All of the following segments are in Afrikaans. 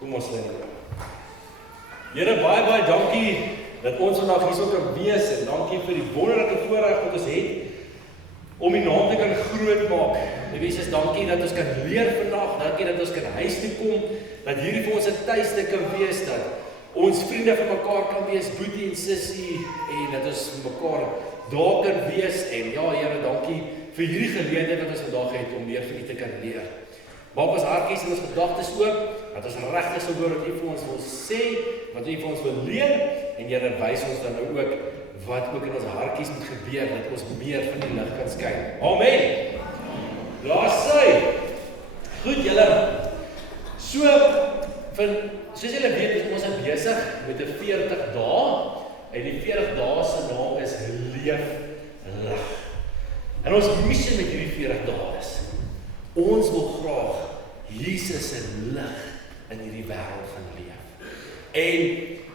Kom ons lê. Here, baie dankie dat ons vandag hier kan wees en dankie vir die wonderlike voorreg wat ons het om die naam te kan groot maak. Jesus, dankie dat ons kan leer vandag, dankie dat ons kan huis toe kom, dat hierdie vir ons 'n tuiste kan wees, dat ons vriende vir mekaar kan wees, boetie en sussie, en dat ons vir mekaar daar kan wees, en ja, Here, dankie vir hierdie geleentheid wat ons vandag het om meer van U te kan leer. Maak ons hartjies en ons gedagtes oop, dat ons regtig sal hoor wat U vir ons wil sê, wat U vir ons wil leer, en Here, wys ons dan nou ook wat ook in ons hartjies moet gebeur, dat ons meer van die lig kan skyn. Amen. Daar sy. Goed, julle. Soos julle weet, is ons besig met 'n 40 dae, en die 40 dae se naam is Leef Lig. En ons missie met hierdie 40 dae is, ons wil graag Jesus se lig in hierdie wêreld gaan leef. En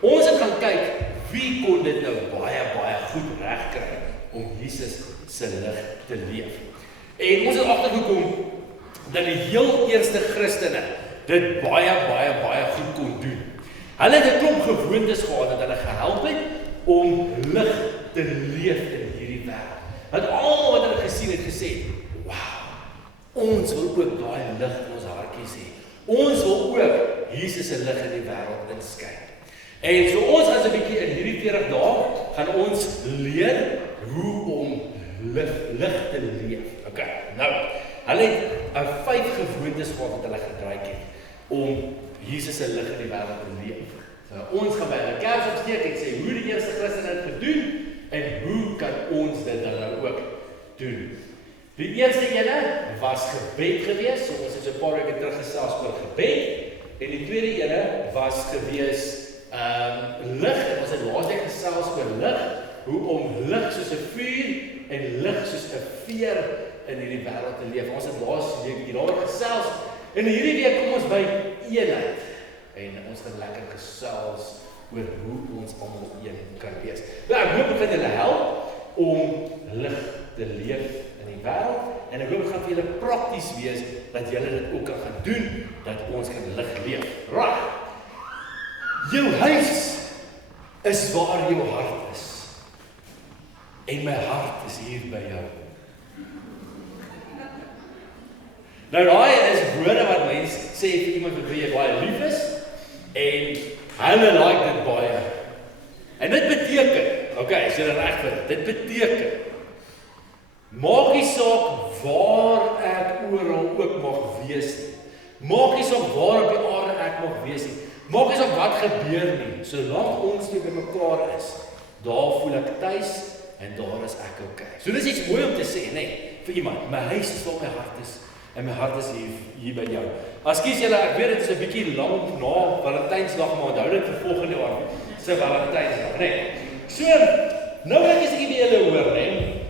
ons het gaan kyk, wie kon dit nou baie goed regkry om Jesus se lig te leef. En ons het agtergekom dat die heel eerste Christene dit baie goed kon doen. Hulle het 'n klomp gewoontes gehad wat hulle gehelp het om lig te leef in hierdie wêreld. Dat almal wat hulle gesien het gesê, wow, ons wil ook daai lig in ons hartjies hê. Ons wil ook Jesus se lig in die wêreld inskyn. En so ons gaan 'n bietjie in hierdie 40 dae gaan ons leer hoe om lig te leef. Okay, nou, hulle het 5 gewoontes gehad wat hulle gebruik het om Jesus se lig in die wêreld te leef. So ons gaan by 'n kers opsteek en sê hoe die eerste Christene dit gedoen en hoe kan ons dit dan nou ook doen. Die eerste ene was gebed gewees, so ons het so 'n paar weke terug gesels oor gebed, en die tweede ene was gewees lig, en ons het laas net gesels oor lig, hoe om lig soos 'n vuur en lig soos 'n veer in hierdie wêreld te leef. Ons het laas week hieroor gesels, en hierdie week kom ons by eenheid, en ons gaan lekker gesels oor hoe ons almal een kan wees. Nou, ek hoop dit gaan julle help om lig te leef in die wêreld, en ek hoop dit gaan vir julle prakties wees, dat julle dit ook kan gaan doen, dat ons kan lig leef. Right. Jou huis is waar jou hart is, en my hart is hier by jou. Nou, daai is woorde wat mense sê vir iemand wat jy baie lief is, en hulle like dit baie. En dit beteken, okay, as jy reg vir dit beteken, maak nie saak waar ek oral ook mag wees nie. Maak nie saak waar op die aarde ek mag wees nie. Maak nie saak wat gebeur nie. Solank ons nie by mekaar is, daar voel ek tuis en daar is ek okay. So dis iets mooi om te sê, nee, vir iemand. My huis is waar my hart is en my hart is hier by jou. Ekskuus julle, ek weet dit is 'n bietjie lank na Valentynsdag, maar onthou dit vir volgende jaar se Valentynsdag, nee. So, nou wil ek eens 'n bietjie by julle hoor, nee.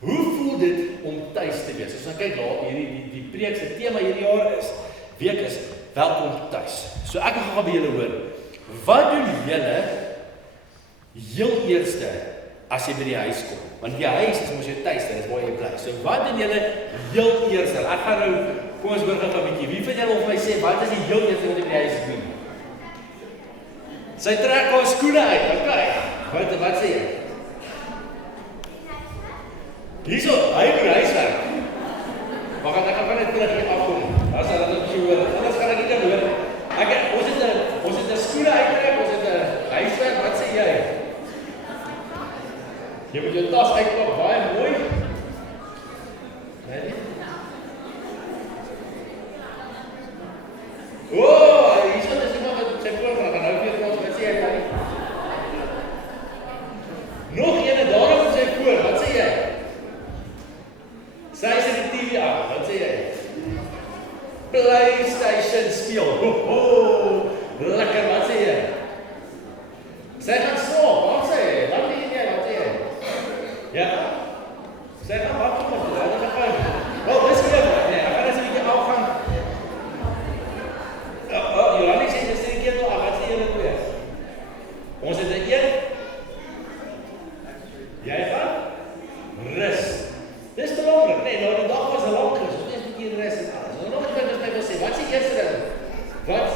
Hoe voel dit om tuis te wees? As ons kyk daar, die preek se tema hierdie jaar is, week is welkom tuis. So ek gaan by julle hoor, wat doen julle heel eerste as jy by die huis kom? Want die huis is mos jou tuis, dit is waar jy bly. So wat doen julle heel eerste? Ek gaan nou, kom ons hoor gou 'n bietjie. Wie van julle wil vir my sê, wat is die heel eerste wat jy by die huis doen? Sy trek haar skoene uit, okay. Wat sê jy? Hierso, hy doen huiswerk. Maar ek gaan net terug hier afkom. As hulle dit so hoor, anders gaan ek nie kan hoor. Ons het 'n skoene uittrek, ons het 'n huiswerk, wat sê jy? Jy moet jou tas uitpak, baie mooi. Nee? Hierso is iemand wat sy program gaan nou vir ons, wat sê jy dan? Nog ene daarom op sy voor, wat sê jy? Sy is in die TV aan, wat sê jy? PlayStation speel. Lekker, wat sê jy? Sy gaan slaap, wat sê jy? Wat sê jy? Ja? Sy gaan wat kom op, dit is gaan. Wel, dis weer, nee, ek gaan as 'n bietjie afgaan. Jolani sê dis 'n keer toe, wat sê julle twee? Ons het 'n een. Jy gaan rus. Dis belangrik, nee, nou die dag was lank geweest, ons het 'n bietjie rus en alles. Nou nog iemand wat my wil sê, wat sê eerste ding? Wat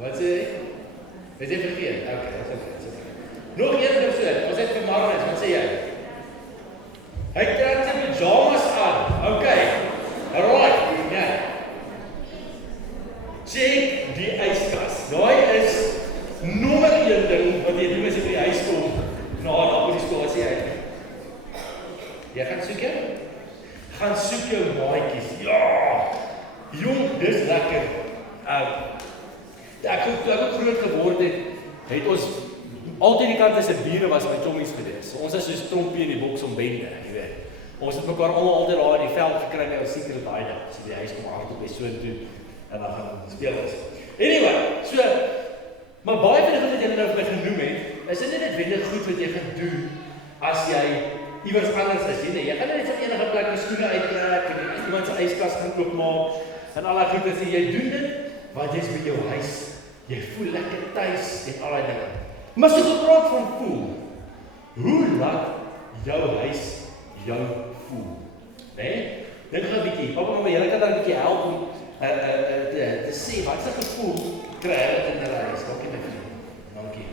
Wat sê jy? Is jy vergeet? Okay, dis okay. Nog een persoon, ons het vir Magnus, wat sê jy? Hy trek sy pyjamas aan. Okay. Alright, ja. Check die yskas. Daai is nommer 1 ding wat jy doen as jy by die huis kom. Na die situasie uit. Jy gaan soek jy? Gaan soek jou maatjies. Ja! Jong, dis lekker. Ek het groot geword het ons altyd die kant as 'n bure was my chommies gewees. Ons is soos trompie in die boks om bende, jy weet. Ons het mekaar almal altyd daar in die veld gekry by ons sekere daai dag. So die huis kom hardop by so toe en dan gaan ons speel ons. Anyway, so maar baie van die goed wat jy nou vir my genoem het, is dit net noodwendig goed wat jy gaan doen as jy iewers anders is. Jy gaan net van enige plek jou skoene uittrek en iemand se yskas gaan oopmaak en al daai goed as jy doen dit want jy's by jou huis. Jy voel lekker tuis en al daai dinge. Maar as jy gepraat van voel, hoe laat jou huis jou voel? Nee? Dink gou 'n bietjie. Papa, mamma, julle kan dan 'n bietjie help om te sê wat se gevoel kry jy in 'n huis? Dankie my vriend. Dankie.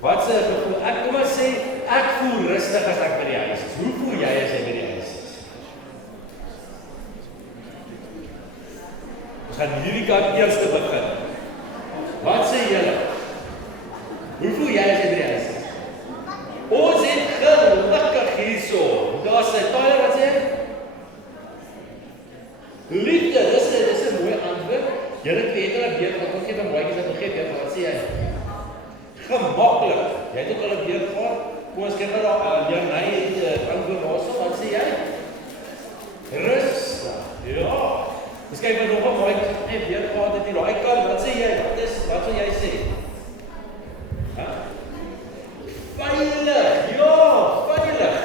Wat se gevoel? Ek kom maar sê ek voel rustig as ek by die huis is. Hoe voel jy as jy by die huis is? Ons gaan hierdie kant eers begin. Wat sê julle? Hoe voel jy as jy by die huis is? Ons het gelukkig hierso. Daar sê Tyler, wat sê jy? Liefde, dis 'n mooi antwoord. Julle weet al weet wat ons het 'n mooietjie wat vergeet het, wat sê jy? Gemaklik. Jy het ook al 'n beeld gehad. Kom ons kyk nou daar Janey het antwoord daarso, wat sê jy? Rustig. Ja. Dis kyk nog 'n mooietjie net weer gehad het hier daai kant. Wat sê jy? Wat wil jy sê? Veilig, ja, veilig.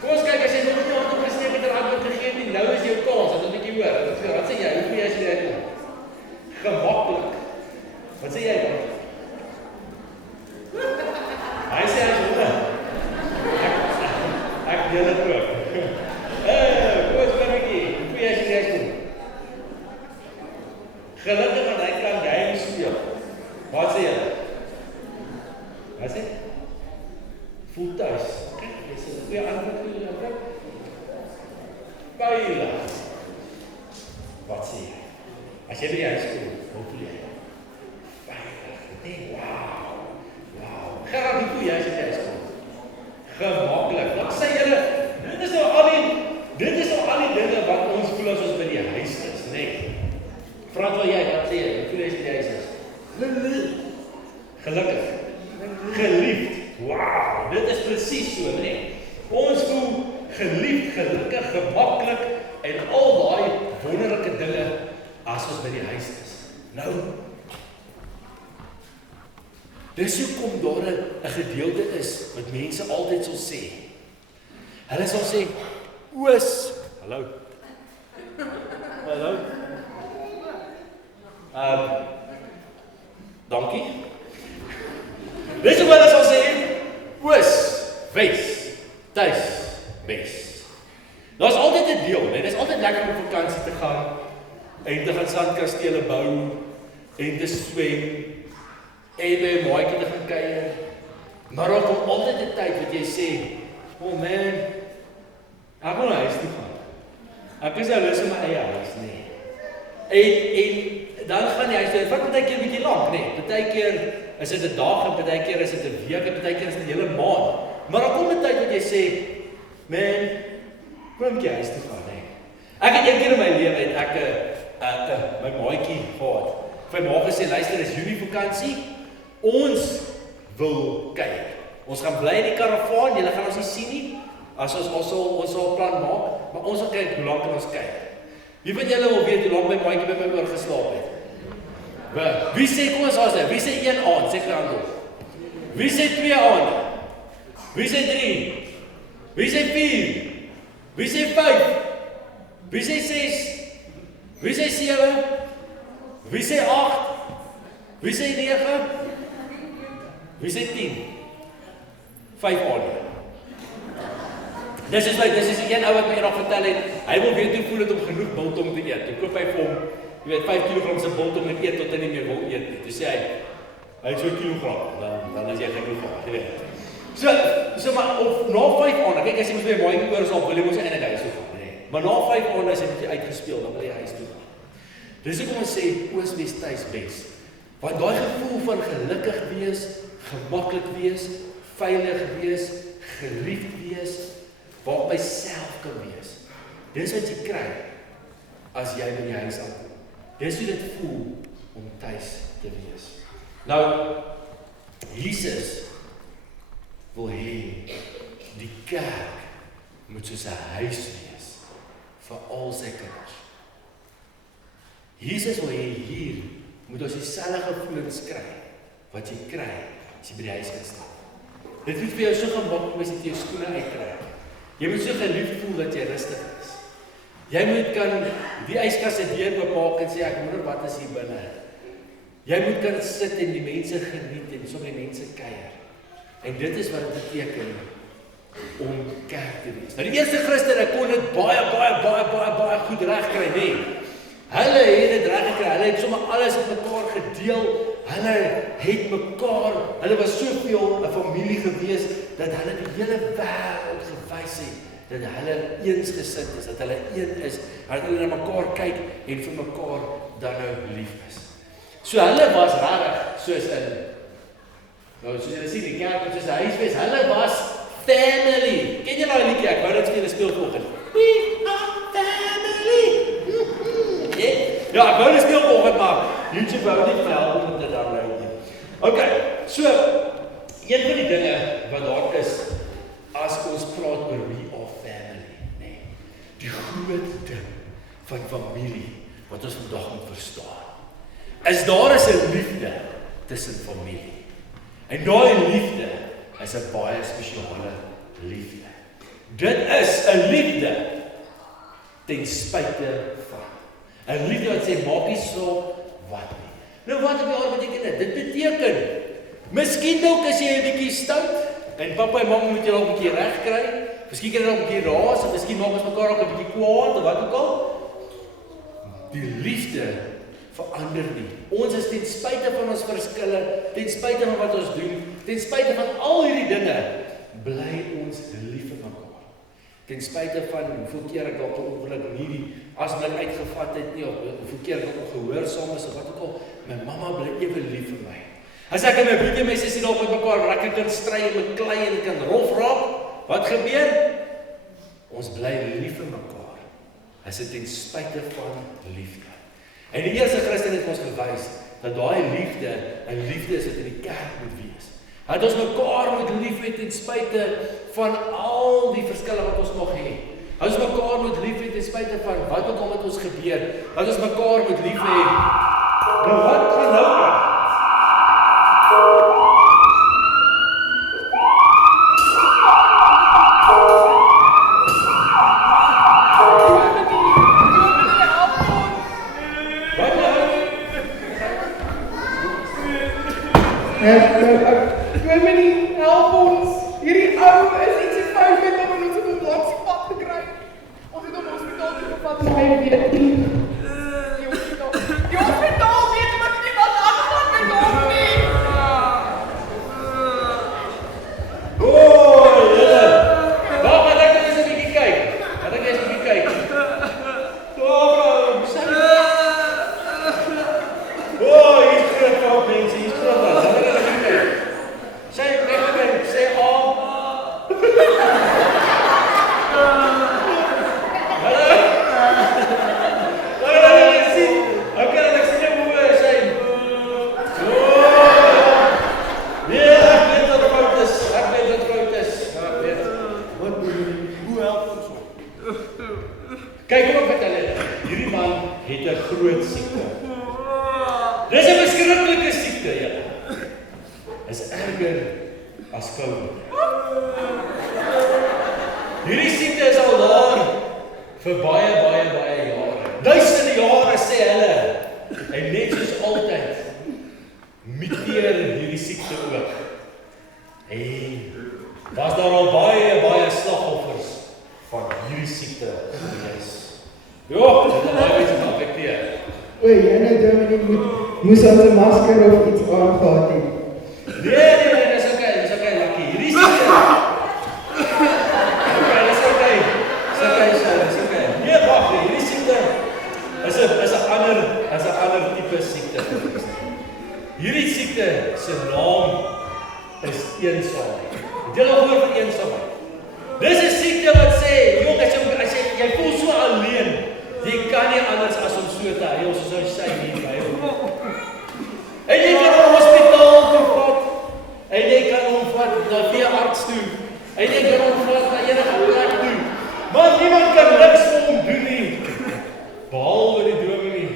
Kom ons kyk as jy nog nie hand opgesteek het en antwoord gegee nie, nou is jou kans, dat 'n bietjie hoor. Wat sê jy? Hoe voel jy as jy uitkom? Gemaklik. Wat sê jy dan? Hy sê hy is honger. Ek deel dit ook. Kom ons kyk 'n bietjie. Hoe voel jy as jy uitkom? Gelukkig aan hy kan games speel. Wat sê jy? Wat sê? Voel thuis. Okay, dis 'n goeie antwoord vir julle, okay? Veilig. Wat sê jy? As jy by die huis kom, hoe voel jy? Veilig. Nee, wow. Gerard, hoe voel jy as jy by die huis kom? Gemaklik. Wat sê julle? Dit is nou al die dinge wat ons voel as ons by die huis is, nee. Vraat wel jy, wat sê jy? Hoe voel jy as jy by die huis is? Gelukkig. Geliefd. Wow, dit is presies so, nee. Ons voel geliefd, gelukkig, gemaklik en al daai wonderlike dinge as ons by die huis is. Nou, dis hoekom daar 'n gedeelte is wat mense altyd sal sê. Hulle sal sê, oos, hallo. Dankie. Dis wat hulle sal sê, oos, wes, tuis, wes. Daar's altyd 'n deel, nee, dis altyd lekker om op vakansie te gaan en te gaan sandkastele bou en te swem en by 'n maatjie te gaan kuier. Maar daar kom altyd 'n tyd wat jy sê, "Oh man, ek wil huis toe gaan. Ek is nou lus om my eie huis, nee." En dan gaan jy huis toe. Dit vat baie keer 'n bietjie lank, nee. Baie keer is dit 'n dag en baie keer is dit 'n week en baie keer is dit 'n hele maand. Maar dan kom 'n tyd wat jy sê, "Man, kom ek huis toe gaan, nee." Ek het een keer in my lewe het ek my maatjie gehad. Vir my ma gesê, "Luister, dis Junie vakansie. Ons wil kuier. Ons gaan bly in die karavaan, julle gaan ons nie sien nie. As ons sal 'n plan maak, maar ons sal kyk hoe lank ons kuier." Wie van julle wil weet hoe lank my maatjie by my oor geslaap het? Wie sê kom ons as dit? Wie sê 1 aand? Sê gou aan ons. Wie sê 2 aande? Wie sê 3? Wie sê 4? Wie sê 5? Wie sê 6? Wie sê 7? Wie sê 8? Wie sê 9? Wie sê 10? 5 aande. Dis is die een ou wat my eendag vertel het, hy wil weet hoe voel dit om genoeg biltong te eet. Toe koop hy vir hom, jy weet, 5 kg se biltong en eet tot hy nie meer wil eet nie. So sê hy het so 1 kilogram, dan is jy geen kilogram, jy weet. So maar na 5 aande, kyk as jy moet by my oors op, wil jy mos eintlik huis toe gaan, nee. Maar na 5 aande as jy dit uitgespeel, dan wil jy huis toe gaan. Dis hoekom ons sê oos wees tuis bes. Want daai gevoel van gelukkig wees, gemaklik wees, veilig wees, geliefd wees, waar my self kan wees. Dis wat jy kry as jy by die huis aankom. Dis hoe dit voel om tuis te wees. Nou, Jesus wil hê die kerk moet soos 'n huis wees vir al sy kinders. Jesus wil hê hier moet ons dieselfde gevoelens kry wat jy kry as jy by die huis instap. Dit moet vir jou so gemaklik wees dat jy jou skoene uitkry. Jy moet so geliefd voel dat jy rustig is. Jy moet kan die yskas se deur oopmaak en sê ek wonder wat is hier binne. Jy moet kan sit en die mense geniet en sommer die mense kuier. En dit is wat dit beteken om kerk te wees. Nou die eerste Christene kon dit baie goed regkry, nee. Hulle het dit reg gekry. Hulle het sommer alles met mekaar gedeel. Hulle was soveel 'n familie gewees dat hulle die hele wêreld gewys het dat hulle eensgesind is, dat hulle een is, dat hulle na mekaar kyk en vir mekaar dan nou lief is. So hulle was regtig soos soos julle sien, die kerk het soos 'n huis wees. Hulle was family. Ken jy daai liedjie? Ek wou dit vir julle speel vanoggend. We are family. Ja, ek wou dit speel vanoggend, maar YouTube wou nie help om dit dan nou nie. Okay, so een van die dinge wat daar is as ons praat oor we are family, nee. Die groot ding van familie wat ons vandag moet verstaan, is daar is 'n liefde tussen familie. En daai liefde is 'n baie spesiale liefde. Dit is 'n liefde ten spyte van. 'n liefde wat sê maak nie saak wat nie. Nou wat op die aard beteken dit? Dit beteken miskien dalk as jy 'n bietjie stout en pappa en mamma moet jy dalk 'n bietjie regkry. Miskien kan jy dalk 'n bietjie raas en miskien maak ons mekaar ook 'n bietjie kwaad of wat ook al. Die liefde verander nie. Ons is ten spyte van ons verskille, ten spyte van wat ons doen, ten spyte van al hierdie dinge, bly ons lief vir mekaar. Ten spyte van hoeveel keer ek dalk ongelukkig nie die asblik uitgevat het nie, of hoeveel keer ek ongehoorsaam is of wat ook al, my mamma bly ewe lief vir my. As ek en my broer en my sussie dalk met mekaar lekker kan stry en beklei en kan rof raak, wat gebeur? Ons bly lief vir mekaar. Is dit ten spyte van liefde. En die eerste Christen het ons gewys dat daai liefde 'n liefde is wat in die kerk moet wees. Dat ons mekaar moet lief hê ten spyte van al die verskille wat ons nog het. Dat ons mekaar moet lief hê ten spyte van wat ook al met ons gebeur. Dat ons mekaar moet lief hê. Nou wat gaan nou aan? Dominee, help ons. Hierdie ou is iets fout met hom en ons het hom langs die pad gekry. Ons het hom hospitaal toe gevat en hy weet nie. Die hospitaal weet maar nie wat aangaan met hom nie. Julle. Waar gaan ek net 'n bietjie kyk? Wat ek net 'n bietjie kyk. Hier is groot van mense, hier is groot van. Sê ek sê al. Kyk hoe wat hulle. Hierdie man het 'n groot siekte. Dis 'n verskriklike siekte, julle. Is erger as COVID. Hierdie siekte is al daar vir baie jare. Duisende jare sê hulle. En net soos altyd muteer hierdie siekte ook. En was daar al baie slagoffers van hierdie siekte gewees. Ja, dit is baie mense geaffekteer. Oei, jy nou Dominee Moes ons 'n masker of iets aangehad het. Nee, dis okay, Lucky. Hierdie siekte. Okay, dis okay. Dis okay. Nee, wag, hierdie siekte is 'n ander tipe siekte. Hierdie siekte se naam is eensaamheid. Het julle al gehoor van eensaamheid? Dis 'n siekte wat sê, jong, as jy voel so alleen, jy kan nie anders as om so te huil soos hy sê hier by hom. En jy kan hom hospitaal toe vat. En jy kan hom vat na 'n veearts toe. En jy kan hom vat na enige plek toe. Maar niemand kan niks vir hom doen nie. Behalwe die dominee.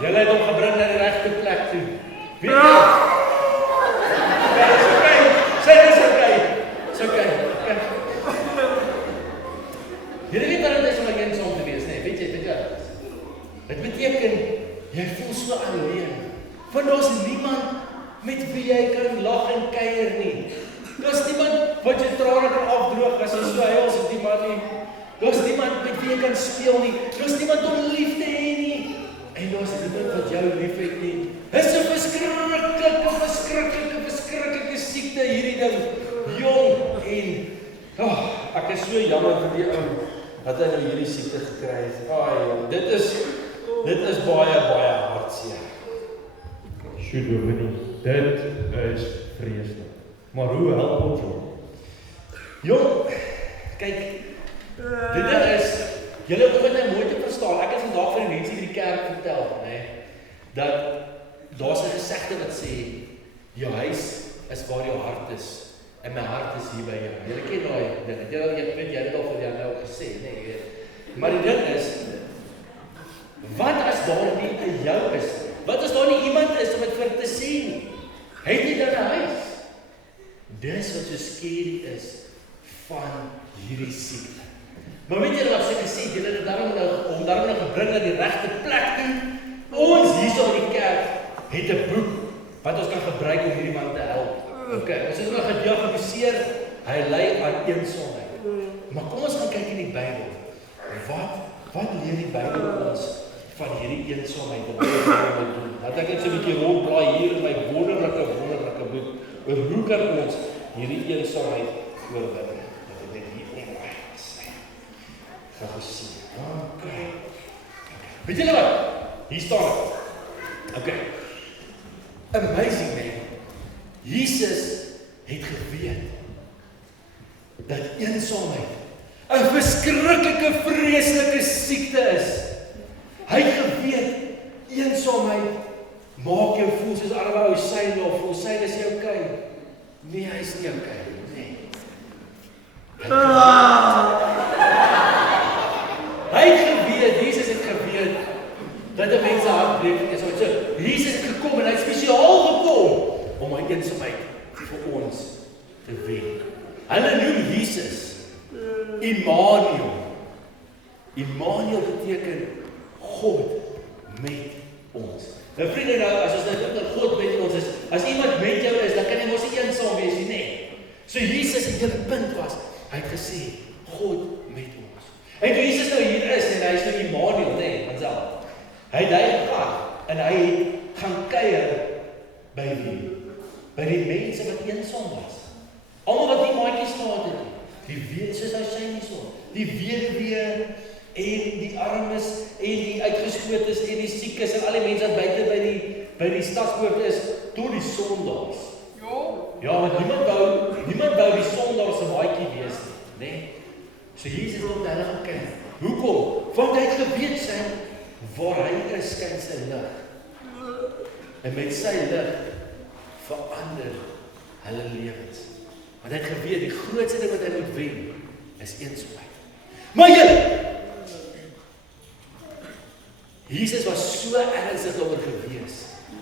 Julle het hom gebring na die regte plek toe. Weet jy? Ja, dis okay. Sê dis okay. Dis okay. Julle weet wat dit is om eensaam te wees, nee? Weet jy? Dit beteken jy voel so alleen. Want daar's niemand met wie jy kan lag en kuier nie. Daar's niemand wat jy trane kan afdroog as jy so huil as die man nie. Daar's niemand met wie jy kan speel nie. Daar's niemand om lief te hê nie. En daar's niemand wat jou liefhet nie. Dis 'n verskriklike siekte hierdie ding. Jong en ek is so jammer vir die ou dat hy nou hierdie siekte gekry het. Jong, dit is baie hartseer. Sjoe, Dominee, dit is vreeslik. Maar hoe help ons hom? Jong, kyk, dit ding is, julle moet dit nou mooi te verstaan. Ek het vandag vir die mense in die kerk vertel, dat daar's 'n gesegde wat sê, jou huis is waar jou hart is, en my hart is hier by jou. Julle ken daai ding. Jy weet jy het al vir jou nou gesê, nee, jy weet. Maar die ding is, wat as daar nie in jou is? Wat as daar nie iemand is om dit vir te sê nie? Het jy dan 'n huis? Dis wat so scary is van hierdie siekte. Maar weet jy wat ek gesê, julle het daarom nou gebring na die regte plek toe. Ons hierso in die kerk het 'n boek wat ons kan gebruik om hierdie man te help. Okay, ons het nog gediagnoseer, hy ly aan eensaamheid. Maar kom ons gaan kyk in die Bybel. Wat leer die Bybel ons van hierdie eensaamheid en wat ons moet doen? Laat ek net so 'n bietjie rondblaai hier in my wonderlike boek. Oor hoe kan ons hierdie eensaamheid oorwin? Dat ek net hier sê. Gaan ons sien. Okay. Weet julle wat? Hier staan dit. Okay. Amazing, man. Jesus het geweet dat eensaamheid 'n verskriklike, vreeslike siekte is. Hy het geweet eensaamheid maak jou voel soos arme ou Syl of voel Syl is jy okay? Nee, hy is nie okay nie. Hy het geweet, Jesus het geweet dat 'n mens se hart breek is. So Jesus het gekom en hy het spesiaal gekom om hy eensaamheid vir ons te wen. Hulle noem Jesus Immanuel. Immanuel beteken God met ons. Nou vriende, nou, as ons dink dat God met ons is, as iemand met jou is, dan kan jy mos nie eensaam wees nie, nee. So Jesus het hele punt was, hy het gesê, God met ons. En toe Jesus nou hier is, en hy is nou Immanuel, nee, Hansel. Hy het gegaan, en hy het gaan kuier by die mense wat eensaam was. Almal wat nie maatjies gehad het nie. Die weduwee, soos hy sê nie so. Die weduwee en die armes en die uitgeskootes en die siekes en al die mense wat buite by die stadspoort is tot die sondaars. Ja, want niemand wou die sondaars se maatjie wees nie, né? So Jesus het op hulle gekyk. Hoekom? Want hy het geweet sy waar hy is, skyn sy lig. En met sy lig verander hulle lewens. Want hy het geweet, die grootste ding wat hy moet wen, is eensaamheid. Maar Jesus was so ernstig daaroor gewees,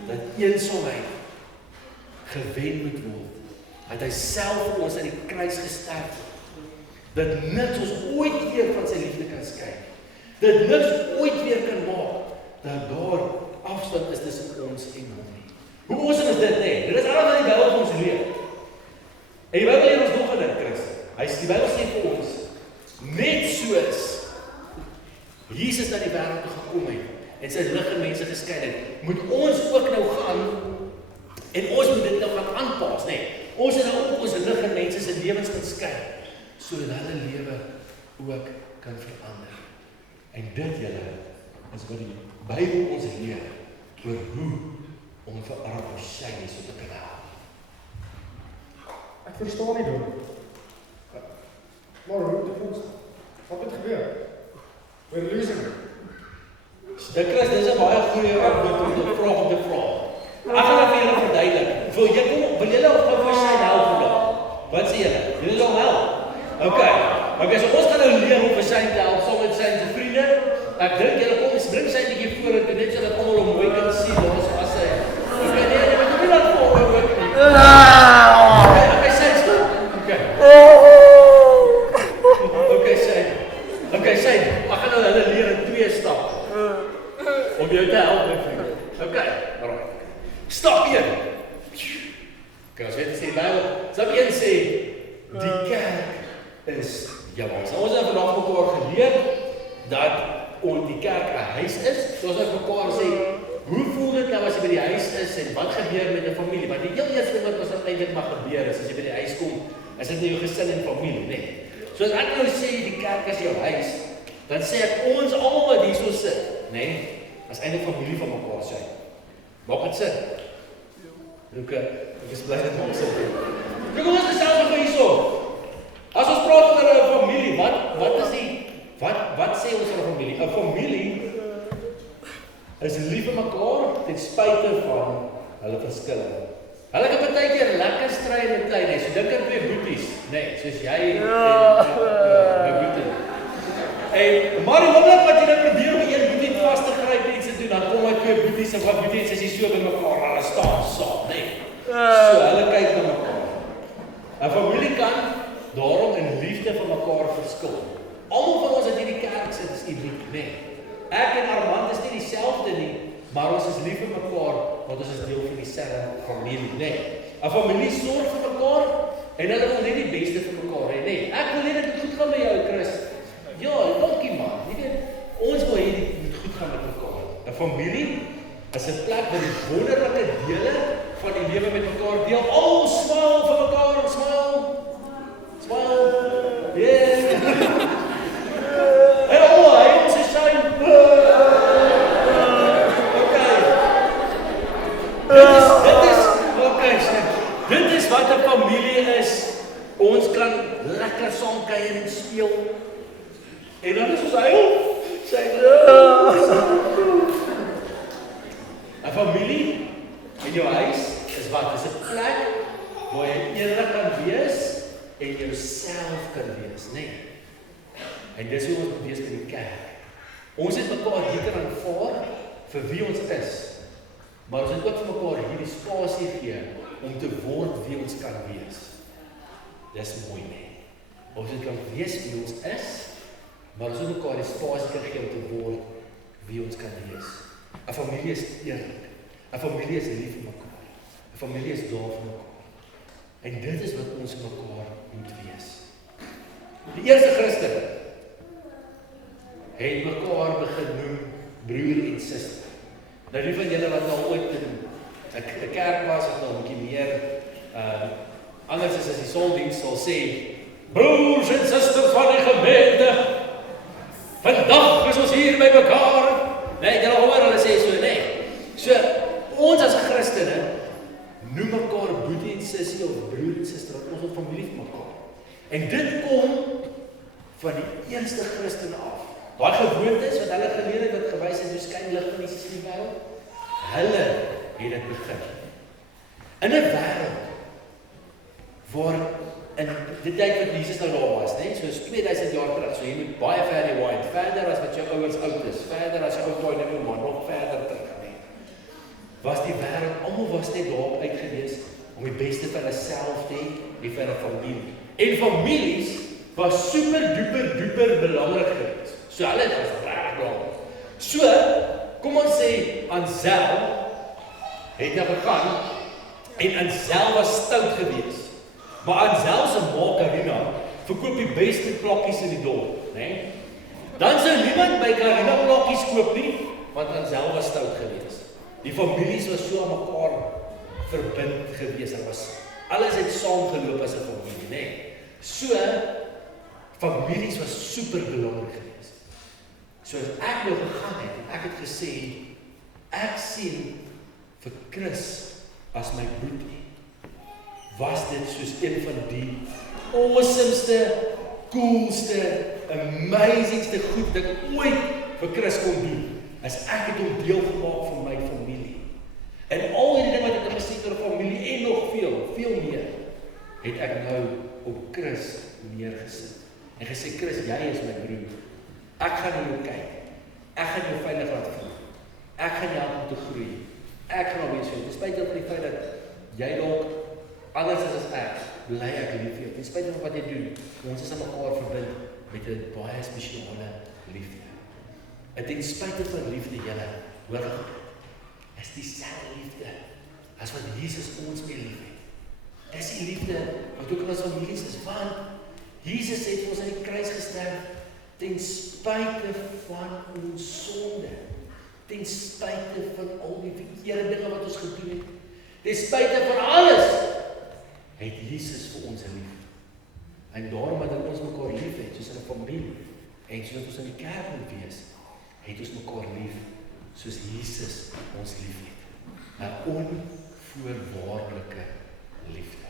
dat eensaamheid gewen moet word. Dat hy self vir ons aan die kruis gesterf het. Dat niks ons ooit weer van sy liefde kan skei. Dat niks ooit weer kan maak, dat daar afstand is tussen ons en hom nie. Hoe awesome is dit, nee? Dit is alles wat die Bybel vir ons leer. En die Bybel leer ons nog in dit, Christus. Die Bybel sê vir ons, net soos Jesus na die wêreld toe gekom het, en sy lig en mense geskyn het, moet ons ook nou gaan en ons moet dit nou gaan aanpas, nee. Ons het nou ook ons lig en mense se lewens kan skyn, sodat hulle lewe ook kan verander. En dit julle is wat die Bybel ons leer oor hoe om vir arme Shane so te kan help. Ek verstaan nie doen. Maar hoe te voel? Wat het gebeur? We're losing it. Chris, dis 'n baie goeie antwoord om te vra. Ek gaan dit vir julle verduidelik. Wil julle of vir Shane help vandag? Wat sê julle? Julle wil help? Okay, so ons gaan nou leer hoe vir Shane te help saam met sy vriende. Ek dink julle kom, bring sy 'n bietjie vorentoe net sodat almal hom mooi kan sien. Ons as hy. Okay, nee, jy moet nie laat voor ook nie. Okay, sy stop. Okay, sy. Ek gaan nou hulle leer in 2 stappe. Om jou te help, my vriend. Okay, alright. Stap 1. Kan ons net sê Bybel. Stap 1 sê die kerk is jou huis. Ons het vandag mekaar geleer dat die kerk 'n huis is. Soos ek mekaar sê, hoe voel dit nou as jy by die huis is en wat gebeur met 'n familie? Want die heel eerste ding wat ons eintlik mag gebeur is as jy by die huis kom, is dit nie jou gesin en familie, nee. So as ek nou sê die kerk is jou huis, dan sê ek ons almal wat hierso sit, nee, as eintlik familie van mekaar sê. Maak dit sin? Okay, ek is bly dat ons sit. Kom ons gesels oor hierso. As ons praat oor 'n familie, wat sê ons oor 'n familie? 'n Familie is lief vir mekaar ten spyte van hulle verskille. Hulle kan partykeer lekker stry in 'n tuin hê. So dink aan 2 boeties, nee, soos jy en my boetie. Maar die oomblik wat jy dan probeer om 1 boetie vas te gryp en iets te doen, dan kom hy 2 boeties en wat boetie is so by mekaar, hulle staan saam, nee. So hulle kyk na mekaar. 'n Familie kan daarom in liefde vir mekaar verskil. Almal van ons wat in die kerk sit is uniek, nee. Ek en Armand is nie dieselfde nie, maar ons is lief vir mekaar, want ons is deel van dieselfde familie, nee. 'n Familie sorg vir mekaar en hulle wil net die beste vir mekaar hê, nee. Ek wil net dat dit goed gaan met jou, Chris. Ja, dankie man. Jy weet, ons wil hê dit moet goed gaan met mekaar. 'n Familie is 'n plek waar die wonderlike dele van die lewe met mekaar deel. Almal smile vir mekaar, smile. Yeah. En hy ons is sy. Dit is wat 'n familie is. Ons kan lekker saam kuier en speel. En dan is ons sê 'n familie in jou huis is wat? Dis 'n plek waar jy eerlik kan wees en jouself kan wees, nee. En dis hoe ons wees by die kerk. Ons het mekaar hier kan aanvaar vir wie ons is. Maar ons het ook vir mekaar hierdie spasie gee om te word wie ons kan wees. Dis mooi, nee. Ons kan wees wie ons is, maar ons het mekaar die spasie kan gee om te word wie ons kan wees. 'n Familie is eerlik. 'n Familie is lief vir mekaar. 'n Familie is daar vir mekaar. En dit is wat ons mekaar moet wees. Die eerste Christene het mekaar begin noem broer en suster. Nou die van julle wat nou ooit in 'n kerk was, het nou 'n bietjie meer anders as die sondiens sal sê, broers en susters van die gemeente, vandag is ons hier by mekaar. Nee, julle hoor hulle sê so, nee. So, ons as Christene noem mekaar boetie en sussie of broer en suster, want ons is familie van mekaar. En dit kom van die eerste Christene af. Daai gewoontes wat hulle geleer het, wat gewys het hoe skyn lig van Jesus in die wêreld, hulle het dit begin. In 'n wêreld waar in die tyd wat Jesus nou daar was, nee, soos 2000 jaar terug, so jy moet baie verder rewind, verder as wat jou ouers oud is, verder as jou oupa en jou ma, nog verder terug, nee. Was die wêreld, almal was net daar uitgewees om die beste van hulle self te hê en vir 'n familie. En families was super duper belangrik geweest. So hulle was reg belangrik. So, kom ons sê Ansel het nou gegaan en Ansel was stout geweest. Maar Ansel se ma Karina verkoop die beste plakkies in die dorp, né? Dan sou niemand by Karina plakkies koop nie, want want Ansel was stout geweest. Die families was so aan mekaar verbind geweest. Alles het saamgeloop as 'n familie, nê? So, families was super belangrik geweest. So as ek nou gegaan het, en ek het gesê, ek sien vir Chris as my boetie, was dit soos een van die awesomeste, coolste, amazingste goed dat ek ooit vir Chris kon doen, as ek het hom deel gemaak van my familie. En al die dinge wat ek gesê het oor 'n familie en nog veel meer, het ek nou op Chris neergesit. En gesê, Chris, jy is my broer. Ek gaan na jou kyk. Ek gaan jou veilig laat voel. Ek gaan jou help om te groei. Ek gaan nou wees vir jou. Ten spyte van die feit dat jy dalk anders is as ek, bly ek lief vir jou. Ten spyte van wat jy doen, ons is aan mekaar verbind met 'n baie spesiale liefde. En ten spyte van liefde, julle, hoor ek, is dieselfde liefde as wat Jesus ons mee lief het. Dis die liefde wat ook in ons families is, want Jesus het vir ons aan die kruis gesterf ten spyte van ons sonde, ten spyte van al die verkeerde dinge wat ons gedoen het, ten spyte van alles, het Jesus vir ons lief. En daarom dat ons mekaar lief het, soos in 'n familie, en soos ons in die kerk moet wees, het ons mekaar lief, soos Jesus ons lief het. 'n onvoorwaardelike liefde.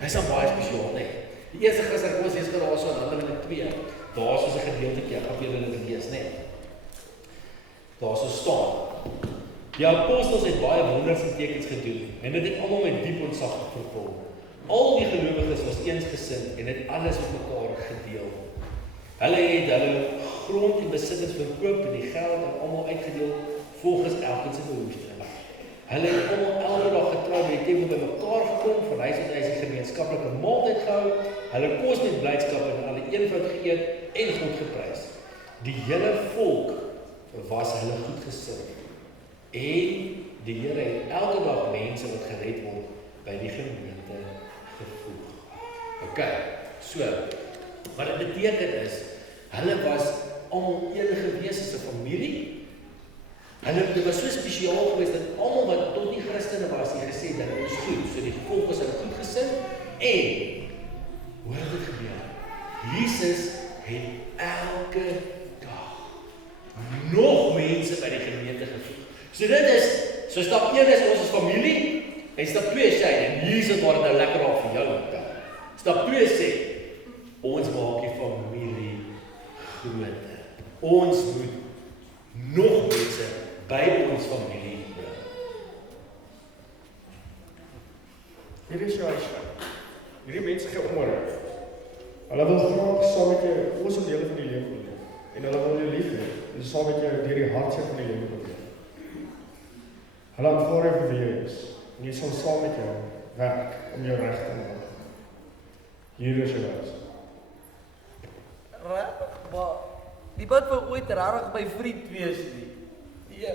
Hy is dan baie spesiaal, nee. Die eerste gister, ek was geraas so in Handelinge 2, daar soos 'n gedeeltjie, ek gaan vir julle dit lees, nee. Daar so staan, die apostels het baie wonders en tekens gedoen, en dit het almal met diep ontzag vervul. Al die gelowiges was eensgesind en het alles met mekaar gedeel. Hulle het hulle grond en besittings verkoop en die geld en almal uitgedeel volgens elkeen se behoefte. Hulle het almal elke dag getrou by die tempel bymekaar gekom, van huis tot huis die gemeenskaplike maaltyd gehou, hulle kos met blydskap en hulle eenvoud geëet en God geprys. Die hele volk was hulle goedgesind. En die Here het elke dag mense wat gered word by die gemeente gevoeg. OK, so, wat dit beteken is, hulle was almal een gewees as 'n familie. Dit was so spesiaal geweest dat almal wat tot die Christene was, die gesê dat dit is goed, so die volk was hulle goed gesind, en, hoe het dit gebeur? Jesus het elke dag nog mense by die gemeente gevoeg. So dit is, so stap 1 is ons as familie, en stap 2 sê, en hier is het waar het nou lekker af vir jou moet. Stap 2 sê, ons maak die familie groter. Ons moet nog mense by ons familie bring. Hierdie is jou huis. Hierdie mense gee om oor. Hulle wil graag saam met jou ons dele van die lewe beleef. En hulle wil jou lief hê. En saam met jou deur die hartseer van die lewe beleef. Hulle aanvaar jou vir wie jy is. En jy sal saam met jou werk om jou reg te maak. Hier is jou huis. Regtig? Maar die wat vir ooit regtig my vriend wees nie. Ja.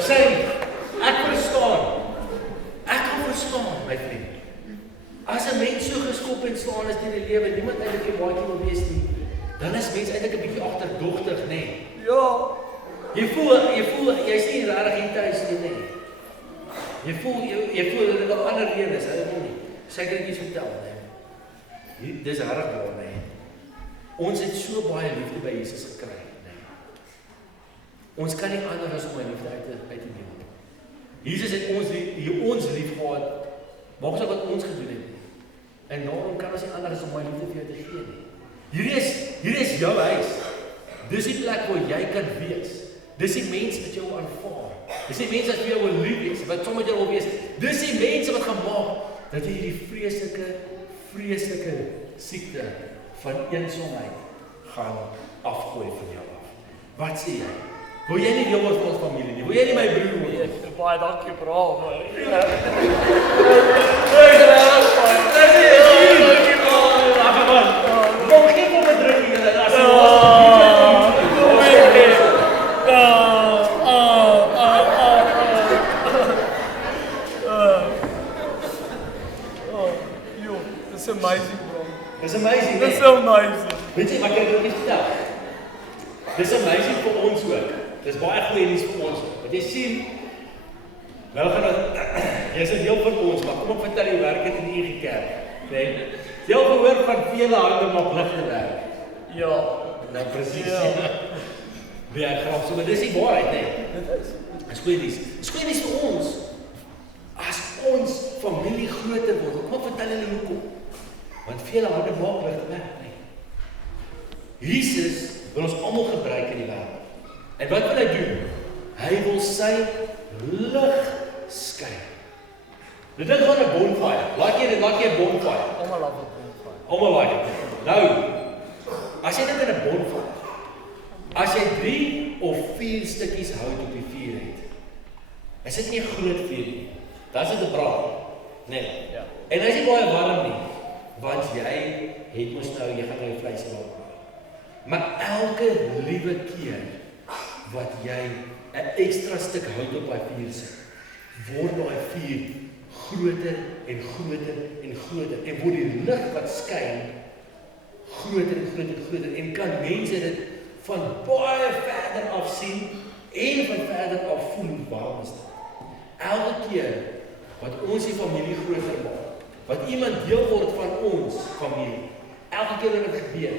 Sê, ek verstaan. Ek kan verstaan, my vriend. As 'n mens so geskop en staan is in die lewe, niemand eintlik 'n baadjie wil wees nie, dan is mens eintlik 'n bietjie agterdogtig, nê? Ja. Jy voel jy's nie regtig hier tuis nie, nê? Jy voel dat dit 'n ander rede is, hulle wil nie. Sy kan iets vertel, nê? Dis reg waar, nê? Ons het so baie liefde by Jesus gekry, nê? Ons kan nie anders as om hy liefde uit te neem. Jesus het ons lief gehad, maak ons wat ons gedoen het. En daarom kan ons nie anders as om my liefde vir jou te gee nie. Hierdie is jou huis. Dis die plek waar jy kan wees. Dis die mense wat jou aanvaar. Dis die mense wat vir jou wil lief wees, wat sommer jou wil wees. Dis die mense wat gaan maak dat jy hierdie vreeslike siekte van eensaamheid gaan afgooi van jou af. Wat sê jy? Wil jy nie deel word van ons familie nie? Wil jy nie my broer word? Nee, baie dankie, bra. Dis amazing. Dis nee? amazing. Weet jy, maar kyk wat ek vertel. Dis amazing vir ons ook. Dis baie goeie nuus vir ons ook. Want jy sien, nou gaan dit, jy's 'n deel van ons, maar kom ek vertel jy werk dit in die EG Kerk. Nee. Jy al gehoor van vele hande maak ligte werk. Ja. Nou presies. Ja. Nee, ek grap so, maar dis die waarheid, nee. Dis goeie nuus. Dis goeie nuus vir ons. As ons familie groter word, kom ek vertel julle hoekom. Want vele hande maak ligte werk, nee. Jesus wil ons almal gebruik in die wêreld. En wat wil hy doen? Hy wil sy lig skyn. Dit is gewoon 'n bonfire. Laat jy 'n bonfire. Almal laat dit bonfire. Almal like dit. Nou, as jy dit in 'n bonfire, as jy 3 of 4 stukkies hout op die vuur het, is dit nie 'n groot vuur nie. Dan is dit 'n braai. Nee. Ja. En hy is nie baie warm nie, want jy het mos nou, jy gaan nou die vleis laat braai. Maar elke liewe keer wat jy 'n ekstra stuk hout op daai vuur sit, word daai vuur groter en groter en groter en word die lig wat skyn groter en groter en groter en kan mense dit van baie verder af sien en van verder af voel hoe warm is dit. Elke keer wat ons die familie groter maak, wat iemand deel word van ons familie, elke keer wat dit gebeur,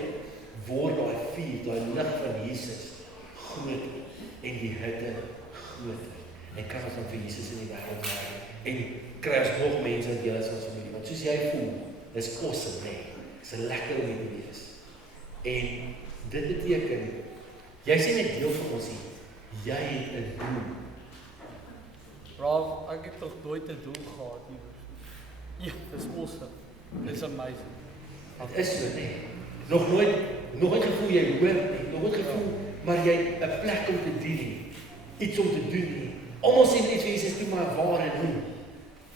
word daai vuur, daai lig van Jesus groter en die hitte groter. En kan ons dan vir Jesus in die wêreld maak en kry ons nog mense wat deel is van ons familie. Want soos jy voel, dis awesome, nee. Dis 'n lekker om te wees. En dit beteken jy's nie net deel van ons nie. Jy het 'n doel. Braaf, ek het tog nooit 'n doel gehad nie. Ja, dis awesome. Dis amazing. Dit is so, nee. Nog nooit gevoel jy hoor nie. Nog nooit gevoel maar jy 'n plek om te dien nie. Iets om te doen nie. Almal sê net Jesus toe maar waar en hoe.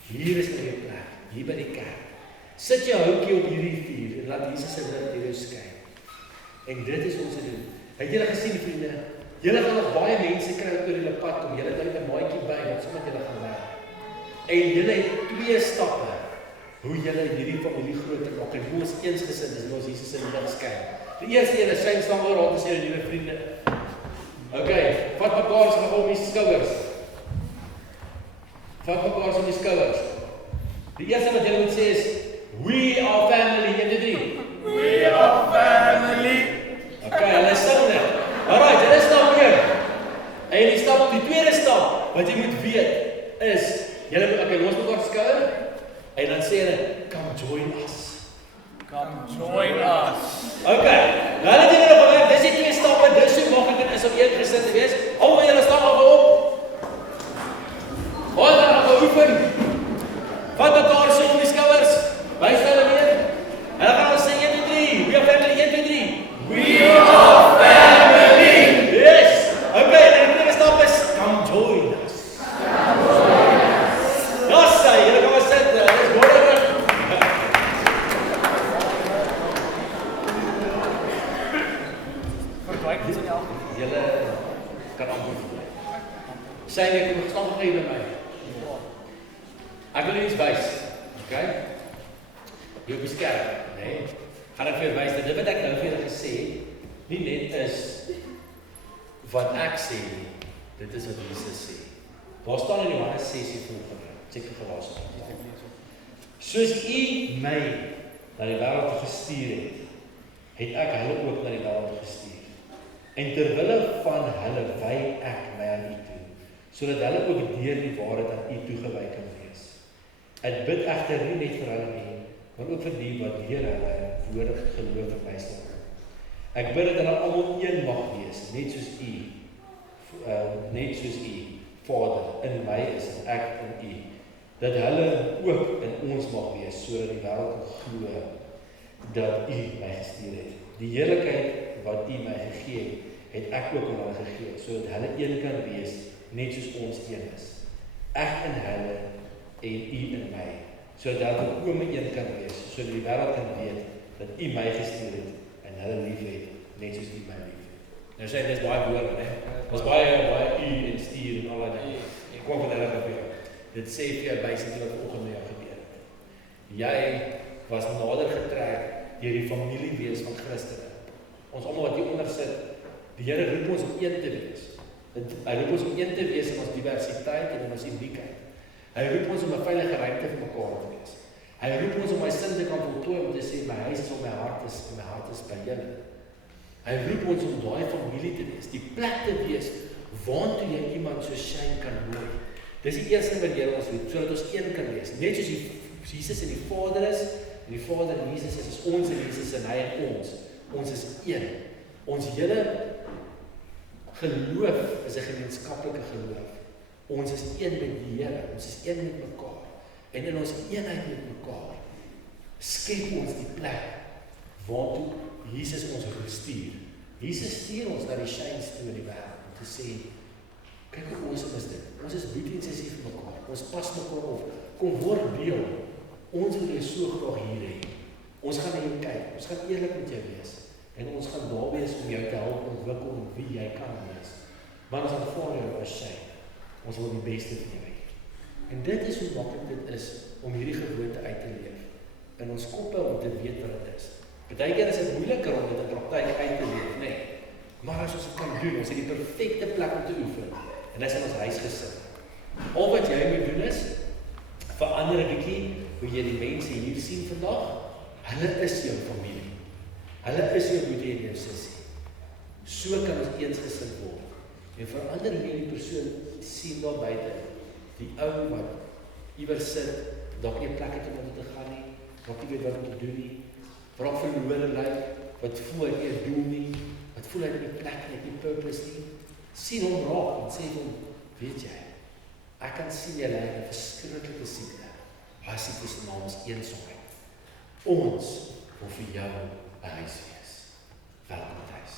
Hier is nou jou plek, hier by die kerk. Sit jou houtjie op hierdie vuur en laat Jesus se lig deur jou skyn. En dit is ons doel. Het julle gesien vriende? Julle gaan nog baie mense kry wat oor julle pad kom. Julle het 'n maatjie by wat sommer julle gaan werk. En julle het 2 stappe hoe julle hierdie familie groter maak en hoe ons eensgesind is en ons Jesus se lig skyn. Die eerste een is skyn saam rond as julle nuwe vriende. Okay, vat mekaar se op die skouers. Vat mekaar se op die skouers. Die eerste wat julle moet sê is we are family. 1 2 3. We are family. Okay, hulle sing net. Alright, julle stap weer. En die tweede stap wat jy moet weet is julle moet okay, los mekaar se skouer en dan sê hulle come join us. Come join us. Okay, nou dat julle nog gewerk, dis die 2 stappe, dis hoe maklik dit is om eensgesind te wees. Almal julle staan maar op. Hoor dan gaan oefen. Vat mekaar so op die skouers. Wys hulle weer. Hulle gaan ons sê 1 2 3. We are family 1 2 3. We are family. Yes. Okay, en die tweede stap is come join us. Ja, sê, julle kan maar sit. Dis wonderlik. Julle kan amper voel. Sê jy kom gestaan gee by my. Ek wil iets wys. Okay? Jy beskerm, né? Gaan ek vir jou wys dat dit wat ek nou vir julle gesê het, nie net is wat ek sê nie. Dit is wat Jesus sê. Daar staan in Johannes 6 volgende. Seker gelaas. Soos U my na die wêreld gestuur het, het ek hulle ook na die wêreld gestuur. En terwille van hulle wy ek my aan U toe, sodat hulle ook deur die waarheid aan U toegewy kan wees. Ek bid egter nie net vir hulle nie, maar ook vir die wat deur hulle woorde geloof in my sal kom. Ek bid dat hulle almal een mag wees, net soos U, Vader, in my is en ek in U. Dat hulle ook in ons mag wees, sodat die wêreld kan glo dat U my gestuur het. Die heerlikheid wat U my gegee het ek ook aan hulle gegee, sodat hulle een kan wees, net soos ons een is. Ek in hulle en U in my, sodat hulle ook een kan wees, sodat die wêreld kan weet dat U my gestuur het en hulle lief het, net soos U my lief het. Nou sê dis baie woorde, né? Dis baie U en stuur en al daai dinge. Ek kom van hulle gebeur. Dit sê vir jou basically wat vanoggend met jou gebeur het. Jy was nader getrek deur die familie wees van Christene. Ons almal wat hier onder sit, die Here roep ons om een te wees. Hy roep ons om een te wees in ons diversiteit en in ons uniekheid. Hy roep ons om 'n veilige ruimte vir mekaar te wees. Hy roep ons om my sin te kan voltooi om te sê my huis is op my hart is en my hart is by julle. Hy roep ons om daai familie te wees, die plek te wees waartoe jy iemand so Shane kan nooi. Dis die eerste wat Here ons roep, sodat ons een kan wees. Net soos Jesus en die Vader is, en die Vader en Jesus is ons en Jesus en hy en ons. Ons is een. Ons hele geloof is 'n gemeenskaplike geloof. Ons is een met die Here, ons is een met mekaar. En in ons eenheid met mekaar skep ons die plek waartoe Jesus ons stuur. Jesus stuur ons na die Shanes toe in die wêreld om te sê, kyk hoe awesome is dit. Ons is boetie en sussie vir mekaar. Ons pas mekaar op. Kom word deel. Ons wil jou so graag hier hê. Ons gaan na jou kyk. Ons gaan eerlik met jou wees. En ons gaan daar wees om jou te help ontwikkel wie jy kan wees. Maar ons aanvaar jou as Shane. Ons wil die beste vir jou hê. En dit is hoe maklik dit is om hierdie gewoonte uit te leef. In ons koppe om te weet wat dit is. Partykeer is dit moeiliker om dit in praktyk uit te leef, nee. Maar as ons dit kan doen, ons het die perfekte plek om te oefen. En dis in ons huisgesin. Al wat jy moet doen is verander 'n bietjie hoe jy die mense hier sien vandag. Hulle is jou familie. Hulle is jou boetie en jou sussie. So kan ons eensgesind word. En verander hoe jy die persoon sien daar buite. Die ou wat iewers sit, dalk nie 'n plek het om te gaan nie, dalk nie weet wat om te doen nie, raak verlore lyk, wat voel hy nie 'n doel nie, wat voel hy nie 'n plek nie, nie 'n purpose nie. Sien hom raak en sê hom, weet jy, ek kan sien jy ly 'n verskriklike siekte. Daai siekte se naam is eensaamheid. Ons wil vir jou 'n huis wees. Welkom huis.